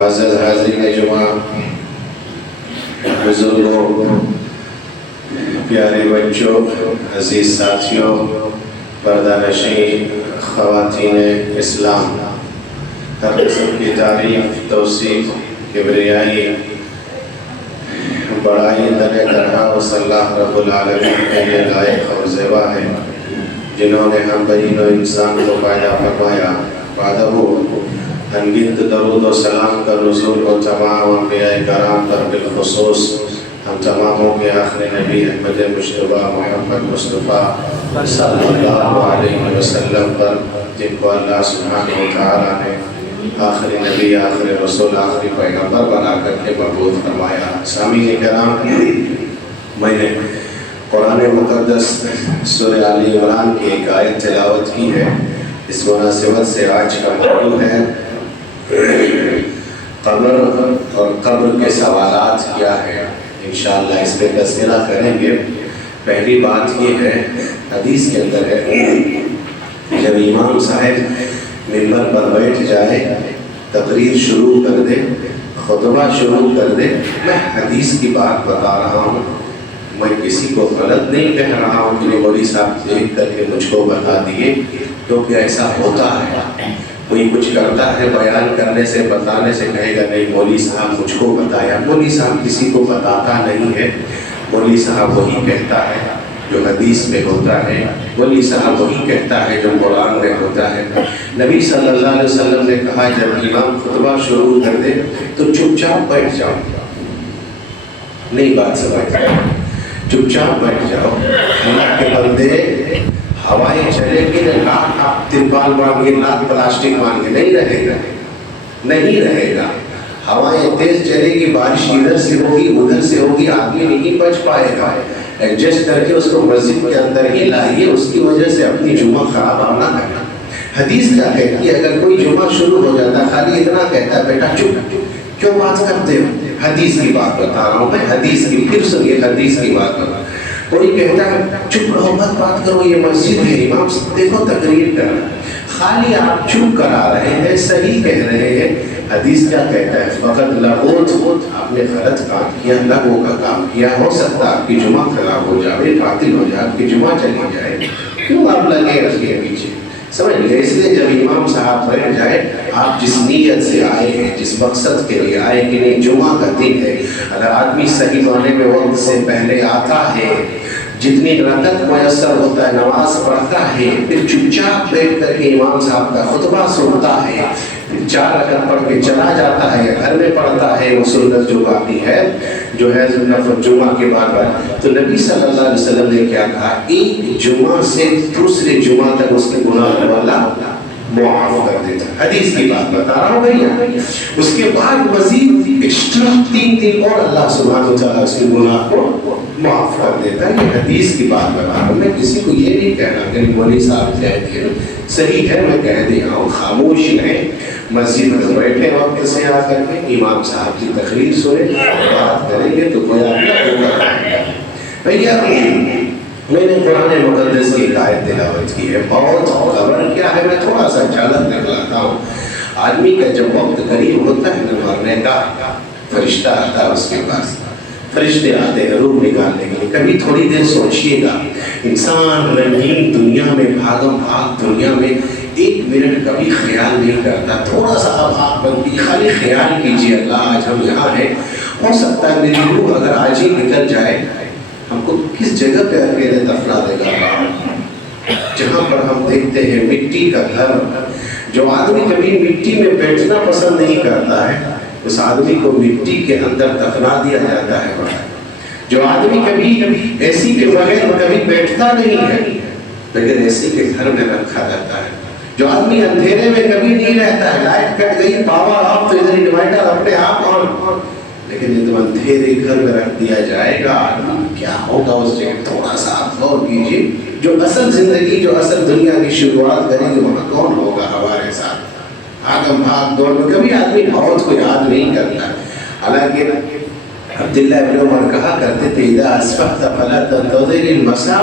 معزز حاضرین جمعہ، بزرگوں، پیارے بچوں، عزیز ساتھیوں، پردہ نشین خواتین اسلام، ہر قسم کی تعریف، توصیف، کبریائی، بڑائی تنہا و صلی اللہ رب العالمین کے لیے لائق اور زیبا ہے، جنہوں نے ہم بنین و انسان کو پیدا فرمایا۔ بعدہ انگنت درود و سلام کا نزول و تمام انبیاء کرام پر بالخصوص ہم تماموں کے آخری نبی احمد مشتبہ محمد مصطفیٰ صلی اللہ علیہ وسلم پر، جن کو اللہ سبحانہ وتعالی نے آخری نبی، آخری رسول، آخری پیغمبر بنا کر کے مبعوث فرمایا۔ سامعین کرام، میں نے قرآن مقدس سورہ آل عمران کی ایک آیت تلاوت کی ہے۔ اس مناسبت سے آج کا موضوع ہے قبر اور قبر کے سوالات کیا ہے۔ انشاءاللہ اس پہ تذکرہ کریں گے۔ پہلی بات یہ ہے، حدیث کے اندر ہے، جب امام صاحب منبر پر بیٹھ جائے، تقریر شروع کر دے، خطبہ شروع کر دے، میں حدیث کی بات بتا رہا ہوں، میں کسی کو غلط نہیں کہہ رہا ہوں کہ مولوی صاحب دیکھ کر کے مجھ کو بتا دیے، کیونکہ ایسا ہوتا ہے۔ کوئی کچھ کرتا ہے، بیان کرنے سے، بتانے سے کہے گا نہیں مولوی صاحب مجھ کو بتایا۔ مولوی صاحب کسی کو بتاتا نہیں ہے، مولوی صاحب وہی کہتا ہے جو حدیث میں ہوتا ہے، مولوی صاحب وہی کہتا ہے جو قرآن میں ہوتا ہے۔ نبی صلی اللہ علیہ وسلم نے کہا جب امام خطبہ شروع کر دے تو چپ چاپ بیٹھ جاؤ، نہیں بات سمجھ، چپ چاپ بیٹھ جاؤ۔ اللہ کے بندے، ہوائیں چلے گی نہ، لاکھ ترپال مانگے، لاکھ پلاسٹک مانگے، نہیں رہے گا، نہیں رہے گا۔ ہوائیں تیز چلے گی، بارش ادھر سے ہوگی ادھر سے ہوگی، آدمی نہیں بچ پائے گا۔ ایڈجسٹ کر کے اس کو مسجد کے اندر ہی لائیے، اس کی وجہ سے اپنی جمعہ خراب نہ کرنا۔ حدیث کیا کہتی ہے؟ اگر کوئی جمعہ شروع ہو جاتا خالی اتنا کہتا ہے بیٹا چپ، کیوں بات کرتے ہو؟ حدیث کی بات بتا رہا ہوں میں، حدیث کی، پھر سنیے حدیث کی بات بتا۔ کوئی کہتا ہے چپ رہو مت بات کرو، یہ مسجد ہے، امام دیکھو تقریر کر رہا ہے، خالی آپ چپ کرا رہے ہیں، صحیح کہہ رہے ہیں۔ حدیث کیا کہتا ہے؟ فقط لغوت، آپ نے غلط کام کیا، لغو کا کام کیا، ہو سکتا ہے آپ کی جمعہ خراب ہو جائے، باطل ہو جائے، آپ کی جمعہ چلی جائے، کیوں آپ لگے رکھیے پیچھے؟ سمجھ لیں، اس لیے جب امام صاحب بیٹھ جائے، آپ جس نیت سے آئے ہیں، جس مقصد کے لیے آئے کہ نہیں جمعہ کا دن ہے، اگر آدمی صحیح معنی میں وقت سے پہلے آتا ہے، جتنی رکعت میسر ہوتا ہے نماز پڑھتا ہے، پھر چپ چاپ بیٹھ کر کے امام صاحب کا خطبہ سنتا ہے، پھر 4 رکعت پڑھ کے چلا جاتا ہے، گھر میں پڑھتا ہے وہ سنت جو باقی ہے، جو ہے نفل جمعہ کے بعد، تو نبی صلی اللہ علیہ وسلم نے کیا کہا؟ ایک جمعہ سے دوسرے جمعہ تک اس کے گناہ والا معاف کر دیتا ہے۔ حدیث کی بات بتا رہا ہوں بھیا۔ اس کے بعد مزید ایکسٹرا 3 دن اور اللہ سبحانہ وتعالیٰ اس کے گناہ کو معاف کر دیتا ہے۔ یہ حدیث کی بات بتا رہا ہوں، میں کسی کو یہ نہیں کہنا کہ مولوی صاحب کہہ دیے، صحیح ہے، میں کہہ دیا ہوں، خاموش رہیں، مسجد میں بیٹھے وقت سے آ کر کے امام صاحب کی تقریر سنیں، بات کریں گے تو کوئی بھیا۔ میں نے قرآن مقدس کی آیت تلاوت کی ہے، بہت خبر کیا ہے، میں تھوڑا سا جھلک دکھلاتا ہوں۔ آدمی کا جب وقت قریب ہوتا ہے نا مرنے کا، فرشتہ آتا ہے اس کے پاس، فرشتے آتے ہیں روح نکالنے کے لیے۔ کبھی تھوڑی دیر سوچئے گا، انسان رنگین دنیا میں، بھاگم بھاگ دنیا میں 1 منٹ کبھی خیال نہیں کرتا، تھوڑا سا اب آپ بن کے خالی خیال کیجئے اللہ آج ہم یہاں ہیں، ہو سکتا ہے میری روح اگر آج ہی نکل جائے، ہم کو کس جگہ پہ اکیلے دفنا دے گا؟ جہاں پر ہم دیکھتے ہیں مٹی کا گھر، جو آدمی کبھی مٹی میں بیٹھنا پسند نہیں کرتا ہے، اس آدمی کو مٹی کے اندر دفنا دیا جاتا ہے۔ جو آدمی کبھی اے سی کے بغیر کبھی بیٹھتا نہیں ہے، لیکن اے سی کے گھر میں رکھا جاتا ہے۔ جو آدمی اندھیرے میں کبھی نہیں رہتا ہے، لائٹ کٹ گئی، پاور آف، تو ادھر انورٹر اپنے آپ آن، لیکن جب اندھیرے گھر میں رکھ دیا جائے گا، کیا ہوگا اس جگہ؟ تھوڑا سا آپ غور کیجیے۔ جو اصل زندگی، جو اصل دنیا کی شروعات کریں گے، وہاں کون ہوگا ہمارے ساتھ؟ بھاگم بھاگ دور میں کبھی آدمی موت کو یاد نہیں کرتا۔ حالانکہ عبداللہ ابن عمر کہا کرتے تھے اذا اسفحت فلا تنتظر المساء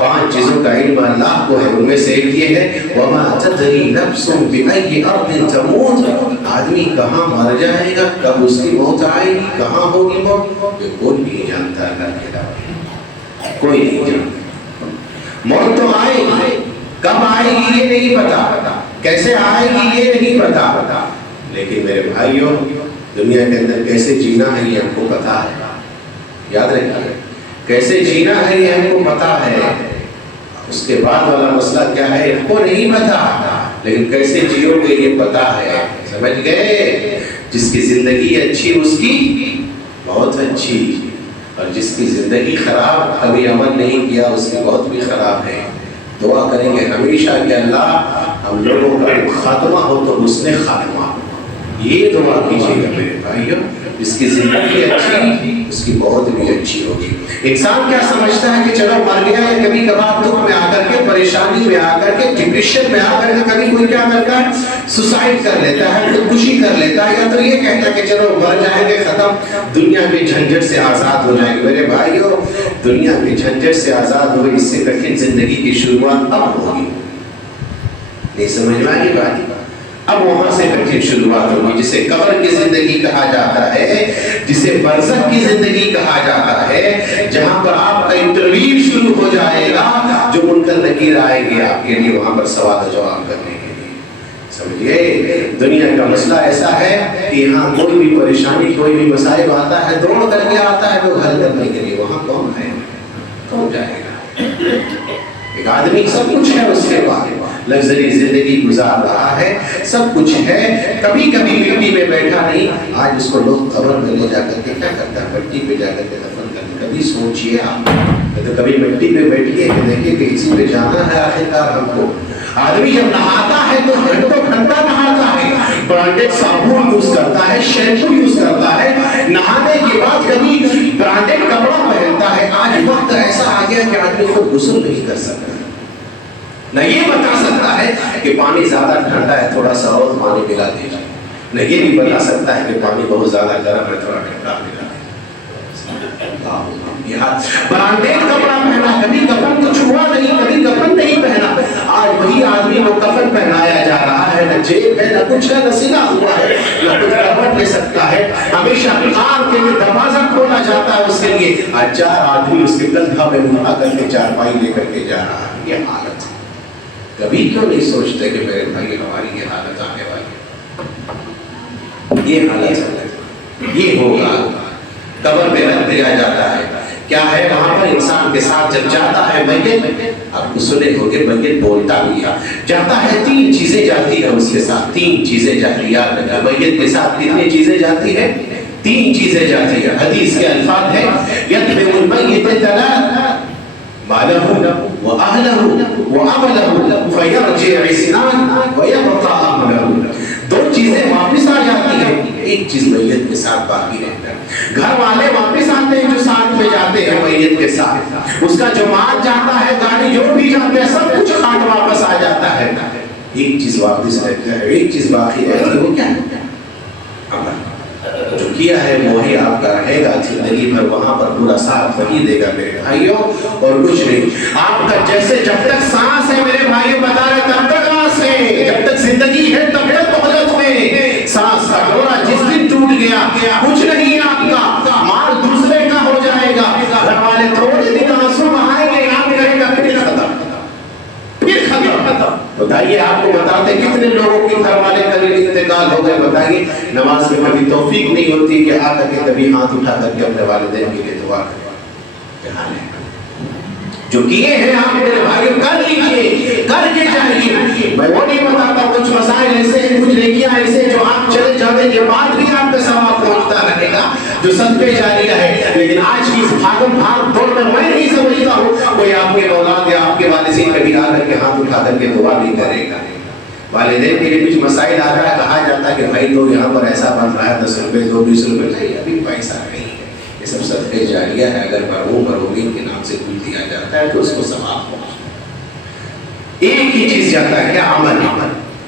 5 چیزوں کا علم اللہ کو ہے، ان میں سے ایک یہ ہے وَمَا تَدْرِي نَفْسٌ بِأَيِّ أَرْضٍ تَمُوتُ، آدمی کہاں مر جائے گا، کب اس کی موت آئے گی، کہاں ہوگی موت، یہ کوئی نہیں جانتا اللہ کے علاوہ، کوئی نہیں جانتا۔ موت تو آئے گی، کب آئے گی یہ نہیں پتا، کیسے آئے گی یہ نہیں پتا، لیکن میرے بھائیوں دنیا کے اندر کیسے جینا ہے یہ ہم کو پتا ہے، یاد رکھیے کیسے جینا ہے یہ ہم کو پتا ہے، اس کے بعد والا مسئلہ کیا ہے ہم کو نہیں پتا، لیکن کیسے جیو گے یہ پتا ہے، سمجھ گئے؟ جس کی زندگی اچھی اس کی بہت اچھی، اور جس کی زندگی خراب کبھی عمل نہیں کیا اس کی بہت بھی خراب ہے۔ دعا کریں گے ہمیشہ کہ اللہ ہم لوگوں کا خاتمہ ہو تو حسن خاتمہ، یہ دعا کیجیے گا میرے بھائیوں، جس کی زندگی اچھی اس کی بہت بھی اچھی ہوگی۔ انسان کیا سمجھتا ہے کہ چلو مر گیا، یا کبھی کبھار دکھ میں آ کر کے، پریشانی میں آ کر کے، ڈپریشن میں آ کر کے کبھی کوئی کیا کرتا ہے سوسائڈ کر لیتا ہے، خودکشی کر لیتا ہے، یا تو یہ کہتا ہے کہ چلو مر جائیں گے ختم، دنیا کے جھنجھٹ سے آزاد ہو جائیں گے۔ میرے بھائیوں دنیا کے جھنجھٹ سے آزاد ہوئے، اس سے کٹھن زندگی کی شروعات اب ہوگی، نہیں سمجھ میں آئی بات؟ اب وہاں سے کٹھن شروعات ہوگی، جسے قبر کی زندگی کہا جاتا ہے، جسے برزخ کی زندگی کہا جاتا ہے، جہاں پر آپ کا انٹرویو شروع ہو جائے گا، جو منکر نکیر آئیں گے آپ کے لیے وہاں پر سوال و جواب کرنے کے لیے۔ سمجھئے دنیا کا مسئلہ ایسا ہے کہ یہاں کوئی بھی پریشانی، کوئی بھی مسائل آتا ہے دوڑ کر کے آتا ہے لوگ حل کرنے کے لیے، وہاں کون ہے، کون جائے گا؟ ایک آدمی سب کچھ ہے اس کے بعد، لگژری زندگی گزار رہا ہے، سب کچھ ہے، کبھی کبھی مٹی میں بیٹھا نہیں، آج اس کو لوگ قبر میں لے جا کر کے کیا کرتا ہے، مٹی پہ جا کر کے دفن کرتے۔ کبھی سوچئے آپ، تو کبھی مٹی پہ بیٹھیے کہ دیکھیے کہ اسی پہ جانا ہے آخرکار ہم کو۔ آدمی جب نہاتا ہے تو گھنٹوں گھنٹہ نہاتا ہے، برانڈیڈ صابن یوز کرتا ہے، شیمپو یوز کرتا ہے، نہانے کے بعد کبھی برانڈیڈ کپڑا پہنتا ہے۔ آج وقت ایسا آ گیا کہ آدمی کو غسل نہیں کر سکتا، نہ یہ بتا سکتا ہے کہ پانی زیادہ ٹھنڈا ہے تھوڑا سا اور پانی ملا دیجیے، نہ یہ بھی بتا سکتا ہے کہ پانی بہت زیادہ گرم ہے تھوڑا ٹھنڈا ملا دیجیے۔ برانڈیڈ کپڑا پہنا، کبھی کفن تو چھوا نہیں، کبھی کفن نہیں پہنا، آج وہی آدمی کو کفن پہنایا جا رہا ہے، نہ جیب ہے، نہ کچھ ہے، نہ سلا ہوا ہے، نہ کچھ کفن لے سکتا ہے، ہمیشہ کار کے لیے دروازہ کھولا جاتا ہے اس کے لیے، آج 4 آدمی اس کے کندھا میں اٹھا کر کے چارپائی لے کر کے جا رہا ہے۔ یہ حالت ہے، کبھی کیوں نہیں سوچتے کہ میرے بھائی ہماری یہ حالت آنے والی ہے، یہ حالت ہے، یہ ہوگا، قبر میں رکھ دیا جاتا ہے، کیا ہے وہاں پر انسان کے ساتھ جب جاتا ہے میت، آپ کو سنے ہوگے میت بولتا بھی ہے، جاتا ہے 3 چیزیں جاتی ہے اس کے ساتھ، 3 چیزیں جاتی، یاد رکھا میت کے ساتھ کتنی چیزیں جاتی ہے، 3 چیزیں جاتی ہے۔ حدیث کے الفاظ ہیں یتبع المیت 3 مالہ وأہلہ وعملہ فیرجع اثنان ویبقى عملہ۔ 2 چیزیں واپس آ جاتی ہیں، ایک چیز میت کے ساتھ باقی رہتا ہے۔ گھر والے واپس آتے ہیں جو ساتھ میں جاتے ہیں میت کے ساتھ، اس کا جو مال جاتا ہے، گاڑی جو بھی جاتے ہیں، سب کچھ کھاٹ واپس آ جاتا ہے، ایک چیز واپس رہتا ہے، ایک چیز باقی رہتی ہے، وہ کیا ہے؟ عمل۔ جو کیا ہے وہی آپ کا رہے گا زندگی بھر، وہاں پر پورا ساتھ وہی دے گا میرے بھائیوں، اور کچھ نہیں۔ آپ کا جیسے جب تک سانس ہے میرے بھائیوں بتا رہے تب تک آس ہے، جب تک زندگی ہے تب تک مہلت میں، سانس کا ڈورا جس دن ٹوٹ گیا کچھ نہیں ہے آپ کا، مال دوسرے کا ہو جائے گا، گھر والے تھوڑے دن آنسو بہائیں گے، یاد کرے گا، پھر ختم، پھر ختم۔ بتائیے آپ کو بتاتے کتنے لوگوں کے گھر والے کبھی انتقال ہو گئے، بتائیے نماز میں کبھی توفیق نہیں ہوتی کہ آ کر کے کبھی ہاتھ اٹھا کر کے اپنے والدین کے لیے دعا کریں۔ جو کیے ہیں آپ میرے بھائیوں کر لیجئے، کر کے جائیے۔ میں وہ نہیں بتاتا کچھ مسائل ایسے ہیں، کچھ نیکیاں ایسے جو آپ چلے جانے کے بعد بھی آپ کا ثواب پہنچتا رہے گا، جو صدقے جاریہ ہے، لیکن آج کی اس بھاگم بھاگ دور میں میں نہیں سمجھتا ہوں کوئی آپ کے اولاد یا آپ کے والدین کبھی آ کر کے ہاتھ اٹھا کر کے دعا نہیں کرے گا۔ والدین کے لیے کچھ مسائل آ رہا ہے، کہا جاتا ہے کہ بھائی تو یہاں پر ایسا بن رہا ہے 10 روپے 20 روپے، نہیں ابھی پیسہ نہیں ہے، یہ سب صدقے جاریہ ہے، اگر مرحوم مرحومین کے نام سے کچھ دیا جاتا ہے تو اس کو ثواب پہنچتا ہے۔ ایک ہی چیز جاتا ہے کیا؟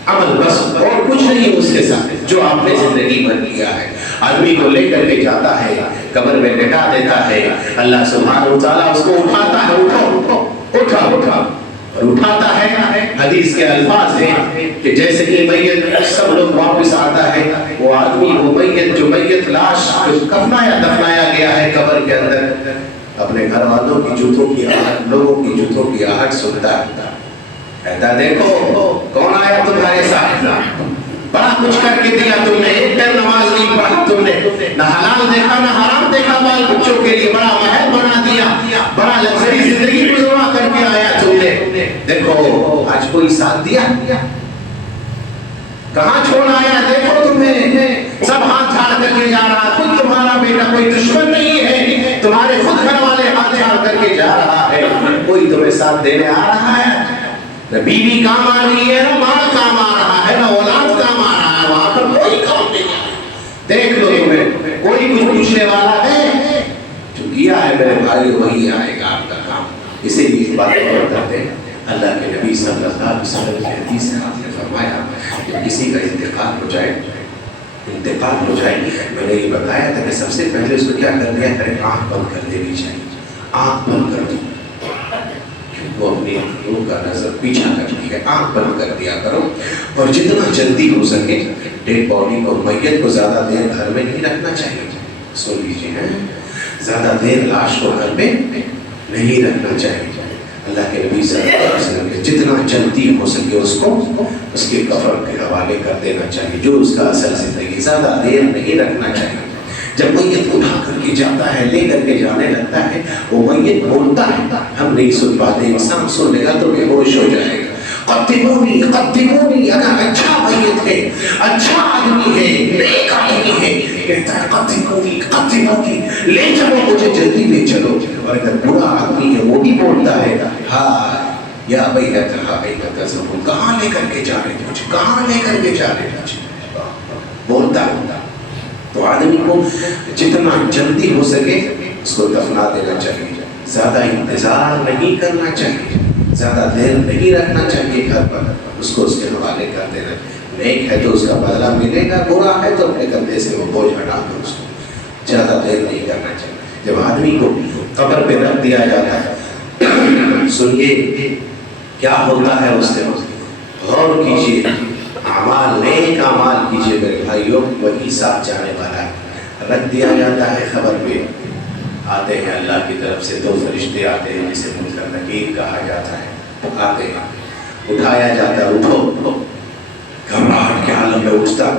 عمل بس، اور کچھ نہیں اس کے ساتھ جو آپ نے زندگی بھر کیا ہے۔ آدمی کو لے کر کے جاتا ہے، قبر میں لٹا دیتا ہے، اللہ سبحانہ و تعالیٰ اس کو اٹھاتا ہے، اٹھو اٹھا اٹھا اور اٹھاتا ہے. حدیث کے الفاظ ہیں کہ جیسے کہ میت سب لوگ واپس آتا ہے, وہ آدمی وہ میت جو میت لاش کفنایا دفنایا گیا ہے قبر کے اندر, اپنے گھر والوں کی جوتوں کی آہٹ, لوگوں کی جوتوں کی آہٹ سنتا ہے. کہتا دیکھو کون آیا تمہارے ساتھ, بڑا کچھ کر کے دیا تم نے, ایک دن نماز نہیں پڑھا تم نے, نہ حلال دیکھا نہ حرام دیکھا, بال بچوں کے لیے بڑا محل بنا دیا, بڑا لگژری زندگی گزرا کر کے آیا تم نے. دیکھو آج کوئی ساتھ دیا, کہاں چھوڑ آیا, دیکھو تمہیں سب ہاتھ جھاڑ کر کے جا رہا, خود تمہارا بیٹا کوئی دشمن نہیں ہے, تمہارے خود گھر والے ہاتھ جھاڑ کر کے جا رہا ہے, کوئی تمہیں ساتھ دینے آ رہا ہے, نہ بیوی کام آ رہی ہے, نہ مال کام آ رہا ہے, نہ اولاد کام آ رہا ہے, وہاں پر کوئی کام نہیں ہے. دیکھ لو تمہیں کوئی کچھ پوچھنے والا ہے, جو کیا ہے میرے بھائی وہی آئے گا آپ کا کام. اسی لیے بات کرتے ہیں. اللہ کے نبی صلی اللہ علیہ وسلم کی حدیث ہے, آپ نے فرمایا کہ کسی کا انتقال ہو جائے, میں نے یہ بتایا تھا کہ سب سے پہلے اس کو کیا کر دیا کرے, آنکھ بند کر دینی چاہیے, آنکھ بند کر دو, وہ اپنی روح کا نظر پیچھا کرتی ہے, آنکھ بند کر دیا کرو. اور جتنا جلدی ہو سکے ڈیڈ باڈی کو, میت کو زیادہ دیر گھر میں نہیں رکھنا چاہیے. سن لیجیے, زیادہ دیر لاش کو گھر میں نہیں رکھنا چاہیے. اللہ کے نبی صلی اللہ علیہ وسلم کے جتنا جلدی ہو سکے اس کو اس کے کفن کے حوالے کر دینا چاہیے, جو اس کا اصل زندگی, زیادہ دیر نہیں رکھنا چاہیے. جب میت اٹھا کر کے جاتا ہے, لے کر کے جانے لگتا ہے, وہ میت بولتا ہے, ہم نہیں سن پاتے, انسان سن لے گا تو بے ہوش ہو جائے گا. قدمونی قدمونی, اگر اچھا میت ہے, اچھا آدمی ہے, نیک آدمی ہے, کہتا ہے قدمونی قدمونی, لے چلو مجھے, جلدی لے چلو. اور اگر برا آدمی ہے وہ بھی بولتا ہے, ہاں یا بیتھا بیتھا زبون, کہاں لے کر کے جا رہے مجھے, کہاں لے کر کے جا رہے مجھے, بولتا ہے. تو آدمی کو جتنا جلدی ہو سکے اس کو دفنا دینا چاہیے, زیادہ انتظار نہیں کرنا چاہیے, زیادہ دیر نہیں رکھنا چاہیے گھر پر, اس کو اس کے حوالے کر دینا. نیک ہے تو اس کا بدلہ ملے گا, برا ہے تو اپنے کندھے سے وہ بوجھ ہٹا دو, اس کو زیادہ دیر نہیں کرنا چاہیے. جب آدمی کو قبر پہ رکھ دیا جاتا ہے, سنیے کیا ہوتا ہے اس سے, غور کیجیے, اعمال نیک اعمال کیجیے میرے بھائیوں, وہی ساتھ جانے والا ہے. رکھ دیا جاتا ہے قبر پہ, آتے ہیں اللہ کی طرف سے 2 فرشتے آتے ہیں, جسے منکر نکیر کہا جاتا ہے, آتے ہیں, اٹھایا جاتا ہے, اٹھو, گھبراہٹ کے عالم میں اٹھتا.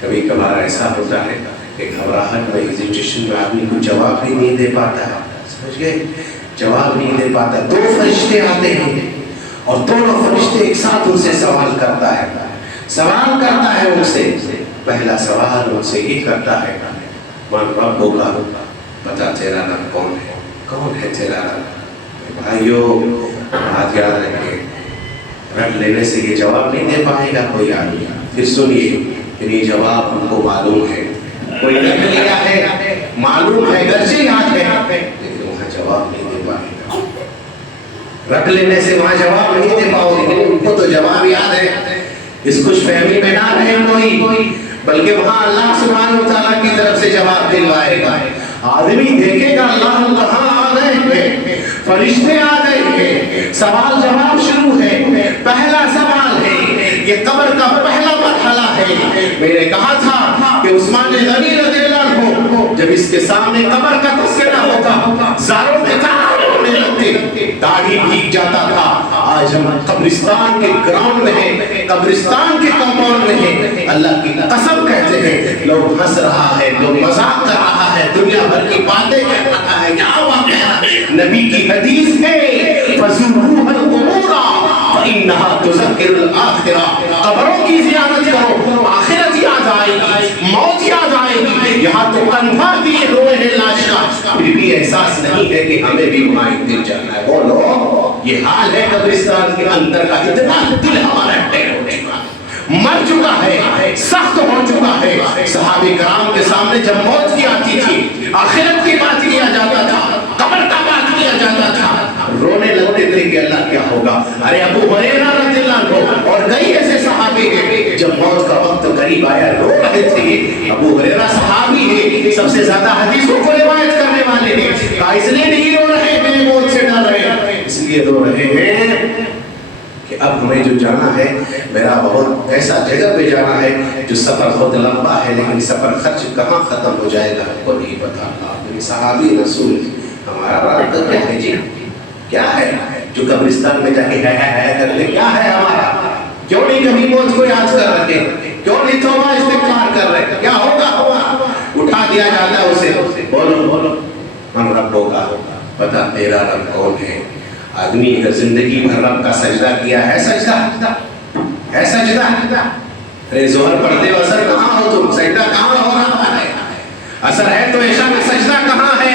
کبھی کبھار ایسا ہوتا ہے کہ گھبراہٹ میں ہیزیٹیشن میں آدمی کو جواب بھی نہیں دے پاتا ہے, سمجھ گئے, جواب نہیں دے پاتا. 2 فرشتے آتے ہیں اور دونوں فرشتے ایک ساتھ ان سے سوال کرتا ہے ان سے. پہلا سوال ان سے یہ کرتا ہے, من ربک, بتا تیرا رب کون ہے تیرا رب. بھائیو بات یاد رکھیں, رٹ لینے سے یہ جواب نہیں دے پائے گا کوئی آدمی. پھر سنیے, پھر یہ جواب ہم کو معلوم ہے, کوئی رٹ لیا ہے, معلوم ہے, گرچہ یاد ہے, لیکن وہاں جواب نہیں دے پائے گا. رٹ لینے سے وہاں جواب نہیں دے پاؤ گے, لیکن ان کو تو جواب یاد ہے. اس خوش فہمی میں نہ رہے کوئی, بلکہ وہاں اللہ سبحانہ و تعالیٰ کی طرف سے جواب دلوائے گا. آدمی دیکھے گا اللہ کہاں آ گئے ہیں, فرشتے آ گئے ہیں, سوال جواب شروع ہے. پہلا سوال ہے, یہ قبر کا پہلا مرحلہ ہے. میں نے کہا تھا کہ عثمان غنی رضی اللہ عنہ جب اس کے سامنے قبر کا تذکرہ ہوتا, زاروں میں ہونے لگتے, داڑھی بھیگ جاتا تھا. آج ہم قبرستان کے گراؤنڈ میں ہیں, قبرستان کے کمپاؤنڈ میں ہیں, اللہ کی قسم کہتے ہیں, لوگ ہنس رہا ہے, لوگ مذاق کر رہا ہے, دنیا بھر کی باتیں کر رہا ہے. یہاں واقعہ نبی کی حدیث ہے, فَزُورُوهَا الْقُبُورَ فَإِنَّهَا تُذَكِّرُ الْآخِرَةَ, قبروں کی زیارت کرو, آخرت یاد آئے گی, موت یاد آئے گی. یہاں تو کنفا دیے ہوئے ہیں لاش کا, پھر بھی احساس نہیں ہے کہ ہمیں بھی وہاں ایک دن جانا ہے. بولو, یہ حال ہے قبرستان کے اندر کا. اتنا دل ہمارا ٹیڑھ ہو چکا ہے, مر چکا ہے, سخت ہو چکا ہے. صحابہ کرام کے سامنے جب موت کی آتی تھی, آخرت کی بات کیا جاتا تھا, قبر کا بات کیا جاتا تھا, رونے لگتے تھے کہ اللہ کیا ہوگا. ارے ابو ہریرہ رضی اللہ عنہ اور کئی ایسے صحابی ہیں جب موت کا وقت قریب آیا رو رہے تھے. ابو ہریرہ صحابی ہے, سب سے زیادہ حدیثوں کو روایت کرنے والے ہیں, اس لیے نہیں رو رہے ہیں موت سے ڈر رہے ہیں, اس لیے لیے رو رہے ہیں کہ اب ہمیں جو جانا ہے میرا بہت ایسا جگہ پہ جانا ہے جو سفر بہت لمبا ہے، لیکن سفر خرچ کہاں ختم ہو جائے گا ہم کو نہیں پتا۔ صحابی رسول ہمارا رابطہ کیا ہے جی؟ کیا ہے جو قبرستان میں جا کے ہے کر لے؟ کیا ہے ہمارا؟ کیوں نہیں کبھی موت کو یاد کر رکھے؟ کیوں نہیں توبہ استغفار کر رہے؟ کیا ہوگا ہوا؟ اٹھا دیا جاتا ہے اسے، بولو ہم رب ہوگا، پتا تیرا رب کون ہے؟ آدمی اگر زندگی بھر رب کا سجدہ کیا ہے، سجدہ ہے، سجدہ ارے زہر پڑھتے ہو اثر کہاں ہو تم؟ سجدہ کہاں ہو رہا ہے؟ اثر ہے تو عشاء کا سجدہ کہاں ہے؟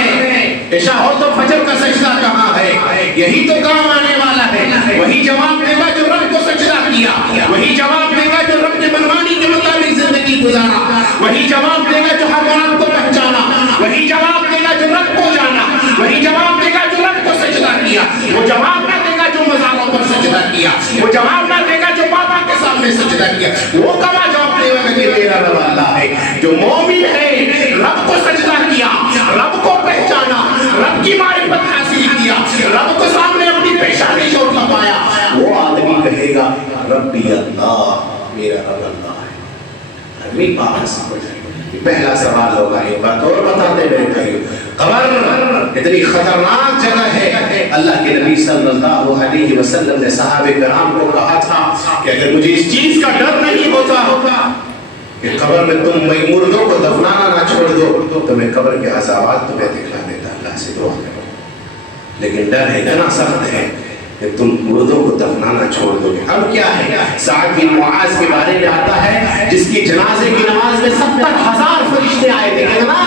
عشاء ہو تو فجر کا سجدہ کہاں ہے؟ یہی تو کام آنے والا ہے۔ وہی جواب دے گا جو رب کو سجدہ کیا، وہی جواب دے گا جو رب کے منمانی کے مطابق زندگی گزارا، وہی جواب دے گا جو حقائق کو پہچانا، وہی جواب دے گا جو رب کو جانا، وہی جواب دے گا جو رب کو سجدہ کیا۔ وہ جواب نہ دے گا جو مزاروں پر سجدہ کیا، وہ جواب نہ دے گا جو بابا کے سامنے سجدہ کیا۔ وہ کما جواب دے گا کہ میرا رب اللہ ہے۔ جو مومن ہے رب کو سجدہ کیا، رب کو پہچانا، رب کی معرفت حاصل کیا، رب کو سامنے اپنی پیشانی کو اٹھایا، وہ آدمی کہے گا ربی اللہ، میرا رب اللہ ہے۔ آدمی پاک سمجھ جائے۔ پہلا سوال ہوگا، ایک بات اور بتاتے میرے بھائیو، قبر اتنی خطرناک جگہ ہے۔ اللہ کے نبی صلی اللہ علیہ وسلم نے صحابہ کرام کو کہا تھا کہ اگر مجھے اس چیز کا ڈر نہیں ہوتا کہ قبر میں تم مردوں کو دفنانا نہ چھوڑ دو تو میں قبر کے عذابات تمہیں دکھلا دیتا۔ اللہ سے دعا کرو، لیکن ڈر ہے اتنا سخت ہے کہ تم مردوں کو دفنانا چھوڑ دو گے۔ اب کیا ہے؟ سعد بن معاذ کے بارے میں آتا ہے جس کی جنازے کی نماز میں 70,000 فرشتے آئے تھے۔ کتنا؟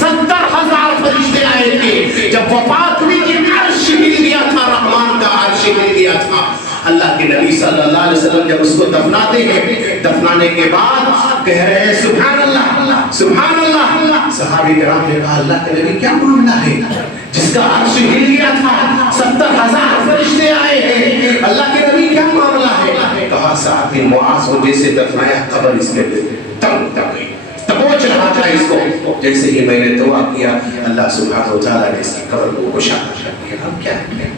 70,000 فرشتے آئے تھے۔ جب وفات ہوئی کہ عرش ہل گیا تھا، رحمان کا عرش ہل گیا تھا۔ اللہ کے نبی صلی اللہ علیہ وسلم جب اس کو دفناتے ہیں، دفنانے کے بعد کہہ رہے ہیں سبحان اللہ سبحان اللہ۔ صحابہ کرام نے کہا اللہ کے نبی کیا معاملہ ہے جس کا عرش ہل گیا تھا، 70,000 فرشتے آئے ہیں، اللہ کے نبی کیا معاملہ ہے؟ کہا سعد بن معاذ کو جیسے دفنایا قبر اس کے تنگ گئی، دبوچ رہا تھا اس کو۔ جیسے ہی میں نے دعا کیا اللہ سبحانہ وتعالیٰ نے اس کی قبر کو کشادہ کر دیا۔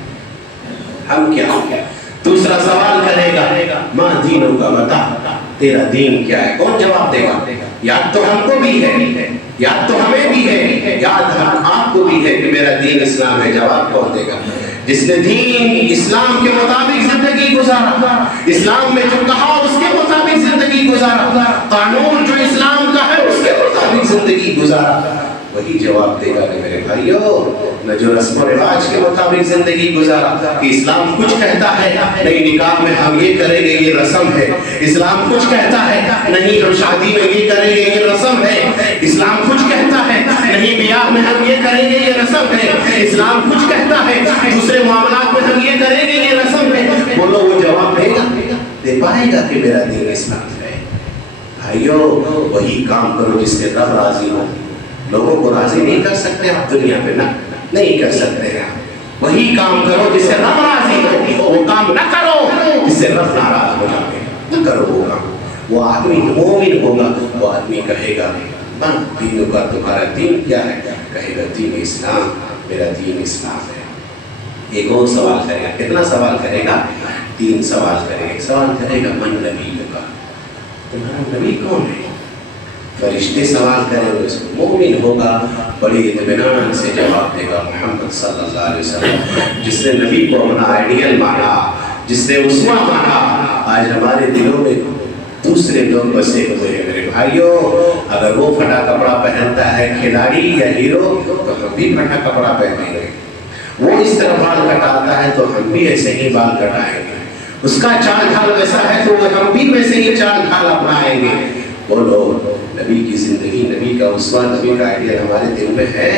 ہم کیا دوسرا سوال کرے گا ماں دینوں کا بتا، تیرا دین کیا ہے؟ کون جواب دے گا؟ یاد تو ہم کو بھی ہے، یاد تو ہمیں بھی ہے، یاد ہم آپ کو بھی ہے کہ میرا دین اسلام ہے۔ جواب کون دے گا؟ جس نے دین اسلام کے مطابق زندگی گزارا، اسلام میں جو کہا اس کے مطابق زندگی گزارا، قانون جو اسلام کا ہے اس کے مطابق زندگی گزارا، وہی جواب دے گا کہ میرے بھائیو نہ جو رسم و رواج کے مطابق زندگی گزارا کہ اسلام کچھ کہتا ہے نہیں نکاح میں ہم یہ کریں گے یہ رسم ہے، اسلام کچھ کہتا ہے نہیں ہم شادی میں یہ کریں گے یہ رسم ہے، اسلام کچھ کہتا ہے نہیں بیاہ میں ہم یہ کریں گے یہ رسم ہے، اسلام کچھ کہتا ہے دوسرے معاملات میں ہم یہ کریں گے یہ رسم ہے۔ بولو وہ جواب دے گا؟ دے پائے گا کہ میرا دین اسلام ہے؟ بھائیو وہی کام کرو جس سے رب راضی ہو۔ لوگوں کو راضی نہیں کر سکتے آپ دنیا میں، نہ نہیں کر سکتے ہیں۔ وہی کام کرو جس سے رب راضی ہو، وہ کام نہ کرو جس سے رب ناراض ہو جائے، نہ کرو وہ کام۔ وہ آدمی مومن ہوگا، وہ آدمی کہے گا من دینوں کا تمہارا دین کیا ہے؟ کہے گا دین اسلام، میرا دین اسلام ہے۔ ایک اور سوال کرے گا، کتنا سوال کرے گا؟ 3 سوال کرے گا۔ ایک سوال کرے گا من نبی کا، تمہارا نبی کون ہے؟ فرشتے سوال کریں گے، اس مومن ہوگا بڑی اطمینان سے جواب دے گا محمد صلی اللہ علیہ وسلم۔ جس نے نبی کو اپنا آئیڈیل مانا، جس نے اسوہ مانا، آج ہمارے دلوں میں دوسرے لوگ بسے ہوئے ہیں۔ میرے بھائیو اگر وہ پھٹا کپڑا پہنتا ہے کھلاڑی یا ہیرو تو ہم بھی پھٹا کپڑا پہنیں گے۔ وہ اس طرح بال کٹاتا ہے تو ہم بھی ایسے ہی بال کٹائیں گے۔ اس کا چال ڈھال ویسا ہے تو ہم بھی ویسے ہی چال ڈھال اپنائیں گے۔ بولو نبی کی زندگی، نبی کا اسوہ، نبی کا آئیڈیا ہمارے دل میں ہے؟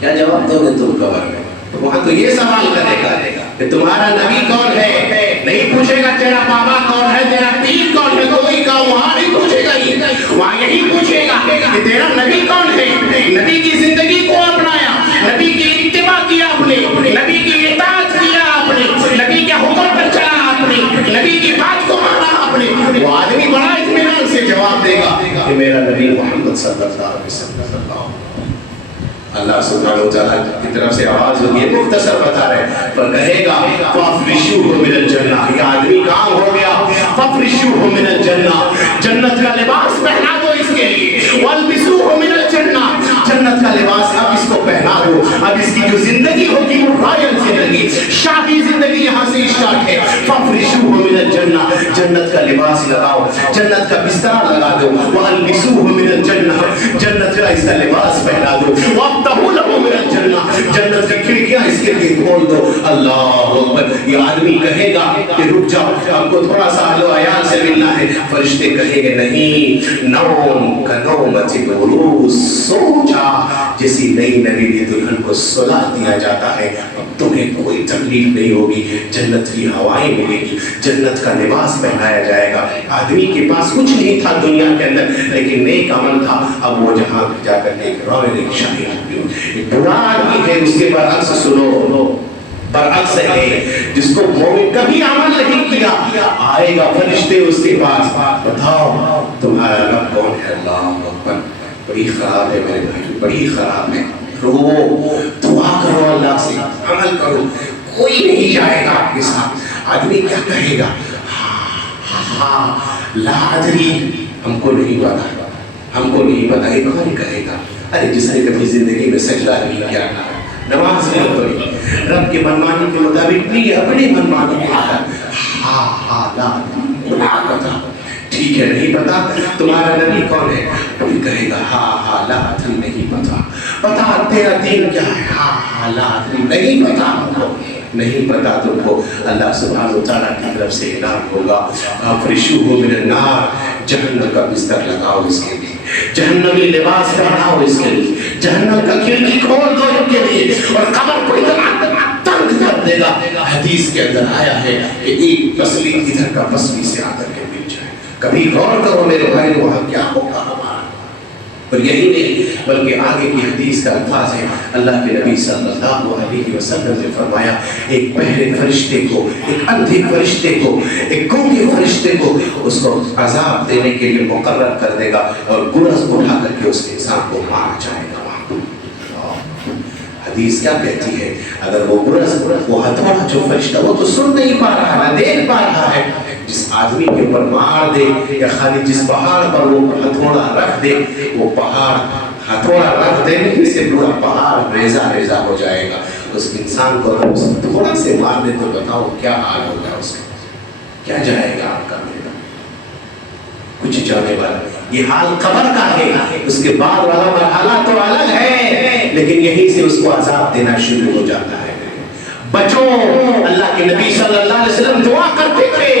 کیا جواب دو گے تم قبر میں؟ تو وہاں تو یہ سوال کرے گا کہ تمہارا نبی کون ہے؟ نہیں پوچھے گا تیرا بابا کون ہے، تیرا پیر کون ہے، کوئی کا وہاں نہیں پوچھے گا، وہاں یہی پوچھے گا کہ تیرا نبی کون ہے؟ نبی کی زندگی کو اپنایا، نبی کی اتباع کیا آپ نے، نبی کی اطاعت کیا آپ نے، نبی کے حکم پر چلا آپ نے، نبی کی بات کو مانا آپ نے، وہ آدمی بڑا اطمینان سے جواب دے گا کہ میرا نبی محمد صلی اللہ علیہ وسلم۔ اللہ سبحانہ و تعالیٰ کی طرف سے آواز ہوگی، مختصر بتا رہے پر کہے گا فَافْرِشُوهُ مِنَ الْجَنَّةِ، یہ آدمی کام ہو گیا، فَافْرِشُوهُ مِنَ الْجَنَّةِ، جنت کا لباس پہنا دو اس کے لیے، وَالْبِسُوهُ مِنَ الْجَنَّةِ، جنت کا لباس اب اس کو پہنا دو، اب اس کی جو زندگی ہوگی وہ رائل زندگی، شاہی زندگی یہاں سے اسٹارٹ ہے، فَافْرِشُوهُ مِنَ الْجَنَّةِ، جنت کا لباس لگاؤ، جنت کا بستر لگا دو، وَالْبِسُوهُ مِنَ الْجَنَّةِ، جنت کا اس کا لباس پہنا دو، وَابْتَغُوا لَهُ مِنَ الْجَنَّةِ، جنت کی کھڑکیاں اس کے لیے کھول دو۔ اللہ اکبر، یہ آدمی کہے گا کہ رک جاؤ، ہم کو تھوڑا سا اہل و عیال سے ملنا ہے، فرشتے کہیں گے نہیں، نوم کنومت العروس، سو جا جیسی نئی نویلی دلہن کو سلا دیا جاتا ہے، اب تمہیں کوئی تکلیف نہیں ہوگی، جنت کی ہوائیں ملے گی، جنت کا لباس پہنایا جائے گا۔ آدمی کے پاس کچھ نہیں تھا دنیا کے اندر لیکن نیک عمل تھا، اب وہ جہاں جا کر ایک رائل ایک شاہی ایک برا آدمی ہے، اس کے برعکس سنو، برعکس ہے جس کو مومن کبھی عمل نہیں کیا، آئے گا فرشتے اس کے پاس، بتاؤ تمہارا رب کون ہے؟ اللہ اکبر، بڑی خراب ہے میرے بھائی، بڑی خراب ہے، رو دعا کرو اللہ سے، عمل کرو، کوئی نہیں جائے گا آپ کے ساتھ۔ آدمی کیا کہے گا؟ ہاں لا ادری، ہم کو نہیں پتا، ہم کو نہیں پتا، یہ کون کہے گا؟ ارے جس نے کبھی زندگی میں سجدہ نہیں کیا، نماز نہیں پڑھی، رب کے منمانی کے مطابق نہیں، اپنے منمانی کے مطابق، ہاں لا پتا، ٹھیک ہے نہیں پتا، تمہارا نبی کون ہے؟ کوئی کہے گا ہاں لا ادری، نہیں پتا، پتا تیرا دین کیا ہے؟ ہاں لا ادری، نہیں پتا ہم کو، نہیں پتا تم کو۔ اللہ سبحانہ و تعالیٰ کی طرف سے اعلان ہوگا فَافْرِشُوهُ مِنَ النَّارِ، جہنم کا بستر لگاؤ اس کے لیے، جہنمی لباس پہناؤ اس کے لیے، جہنم کا کھڑکی کھول دو ان کے لیے، اور قبر کو اتنا تنگ کر دے گا۔ حدیث کے اندر آیا ہے کہ ایک پسلی ادھر کا پسلی سے آ کر کے مل جائے، کبھی غور کرو میرے بھائی وہاں کیا ہوگا ہمارا۔ اور یہی نہیں بلکہ آگے کی حدیث کا الفاظ ہے، اللہ کے نبی صلی اللہ علیہ وسلم نے فرمایا ایک بہرے فرشتے کو، ایک اندھے فرشتے کو، ایک گونگے فرشتے کو اس کو عذاب دینے کے لیے مقرر کر دے گا، اور گرز اٹھا کر کے اس انسان کو مارا جائے گا۔ حدیث کیا کہتی ہے؟ اگر وہ گرز، وہ ہتھوڑا جو فرشتہ، وہ تو سن نہیں پا رہا، نہ دیکھ پا رہا ہے، جس آدمی کے اوپر مار دے یا خالی جس پہاڑ پر وہ ہتھوڑا رکھ دے، وہ پہاڑ ہتھوڑا رکھ دینے سے پورا پہاڑ ریزہ ریزہ ہو جائے گا۔ اس انسان کو اگر اس تھوڑا سے مار دے تو بتاؤ کیا حال ہوگا اس کا، کیا جائے گا آپ کا میرا؟ کچھ جانے والا۔ یہ حال قبر کا ہے، اس کے بعد والا مرحلہ تو الگ ہے، لیکن یہیں سے اس کو عذاب دینا شروع ہو جاتا ہے۔ بچو، اللہ کے نبی صلی اللہ علیہ وسلم دعا کرتے تھے،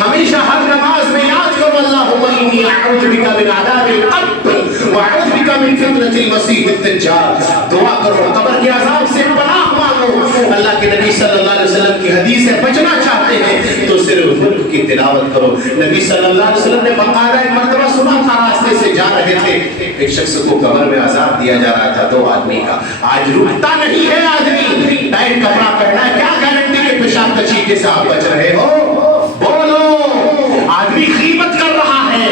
ہمیشہ ہر نماز میں یاد کرو اللہم انی اعوذ بک من عذاب القبر واعوذ بک من فتنۃ المسیح الدجال۔ دعا کرو، قبر کے عذاب سے پناہ مانگو۔ اللہ کے نبی صلی اللہ علیہ وسلم کی حدیث ہے، بچنا چاہتے ہیں تو صرف ملک کی تلاوت کرو۔ نبی صلی اللہ علیہ وسلم نے باقاعدہ ایک مرتبہ سنا تھا، راستے سے جا رہے تھے، ایک شخص کو قبر میں عذاب دیا جا رہا تھا، 2 آدمی کا۔ آج رکتا نہیں ہے آدمی، ٹائٹ کپڑا پہنا ہے، کیا گارنٹی کے پیشاب کشی کے سے آپ بچ رہے ہو؟ بولو۔ آدمی غیبت کر رہا ہے،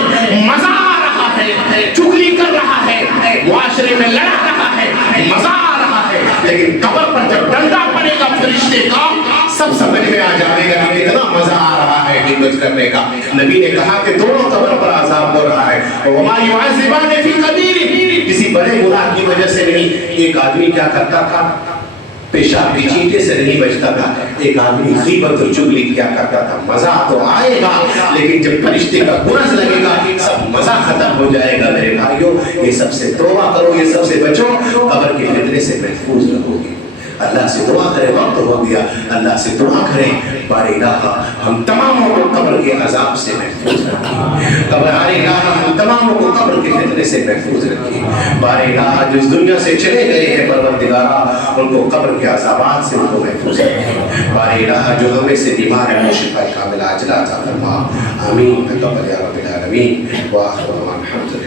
مزہ آ رہا ہے، چغلی کر رہا ہے، معاشرے میں لڑا رہا ہے، مزہ آ رہا ہے، لیکن قبر پر جب ڈنڈا پڑے گا فرشتے کا، سب سمجھ میں آ جائے گا کہ کتنا مزہ آ رہا ہے غیبت کرنے کا۔ نبی نے کہا کہ دونوں قبر پر عذاب ہو رہا ہے، وما يعذبان في كبير، کسی بڑے گناہ کی وجہ سے نہیں۔ ایک آدمی کیا کرتا تھا؟ پیشاب کی چینٹے سے نہیں بچتا تھا، ایک آدمی غیبت اور چغلی کیا کرتا تھا۔ مزہ تو آئے گا لیکن جب فرشتے کا گرز لگے گا سب مزہ ختم ہو جائے گا۔ میرے بھائیو، یہ سب سے توبہ کرو، یہ سب سے بچو، قبر کے فتنے سے محفوظ رہو گے۔ اللہ سے دعا کریں، وقت ہو گیا، اللہ سے دعا کریں بار الہ ہم تماموں کو قبر کے عذاب سے محفوظ رکھیں، بار الہ ہم تماموں کو قبر کے فتنے سے محفوظ رکھیں، بار الہ جو اس دنیا سے چلے گئے ہیں پروردگارا ان کو قبر کے عذابات سے ان کو محفوظ رکھیں، بار الہ جو ہمیں سے بیمار ہیں شفا کاملہ عاجلہ عطا فرما، آمین تقبل یا رب العالمین، وآخر دعوانا الحمد للہ۔